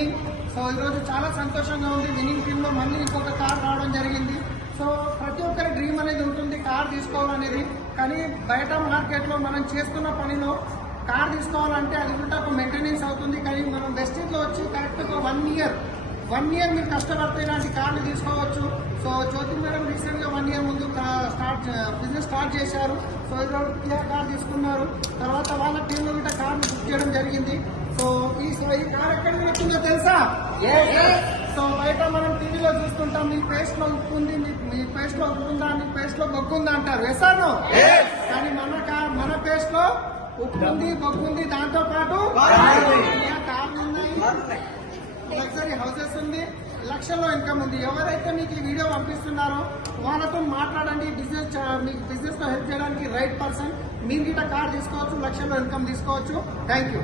Winnowing. So ఈరోజు చాలా సంతోషంగా ఉంది. విన్నింగ్ టీంలో మళ్ళీ ఇంకొక కార్ రావడం జరిగింది. సో ప్రతి ఒక్కరి డ్రీమ్ అనేది ఉంటుంది కార్ తీసుకోవాలనేది. కానీ బయట మార్కెట్లో మనం చేస్తున్న పనిలో కార్ తీసుకోవాలంటే అది కూడా ఒక మెయింటెనెన్స్ అవుతుంది. కానీ మనం వెస్టీజ్లో వచ్చి కరెక్ట్గా 1 ఇయర్ మీరు కష్టపడితే ఇలాంటి కార్లు తీసుకోవచ్చు. సో జ్యోతి మేడం రీసెంట్గా 1 ఇయర్ ముందు బిజినెస్ స్టార్ట్ చేశారు. సో ఈరోజు కియా కార్ తీసుకున్నారు. తర్వాత వాళ్ళ టీంలో కూడా కార్లు బుక్ చేయడం జరిగింది. సో ఈ కార్ ఎక్కడ వచ్చిందో తెలుసా? సో బయట మనం టీవీలో చూస్తుంటాం, మీ పేస్ట్ లో ఉప్పు ఉంది, మీ పేస్ట్ లో ఉప్పు ఉందా, మీ పేస్ట్ లో బొగ్గు ఉందా అంటారు. వేసాను. కానీ మన పేస్ట్ లో ఉప్పు ఉంది, బొగ్గు ఉంది, దాంతో పాటు కార్లు ఉన్నాయి, లగ్జరీ హౌసెస్ ఉంది, లక్షల్లో ఇన్కమ్ ఉంది. ఎవరైతే మీకు ఈ వీడియో పంపిస్తున్నారో వాళ్ళతో మాట్లాడండి. మీకు బిజినెస్ లో హెల్ప్ చేయడానికి రైట్ పర్సన్. మీరు గిట్ట కార్ తీసుకోవచ్చు, లక్షల్లో ఇన్కమ్ తీసుకోవచ్చు. Thank you.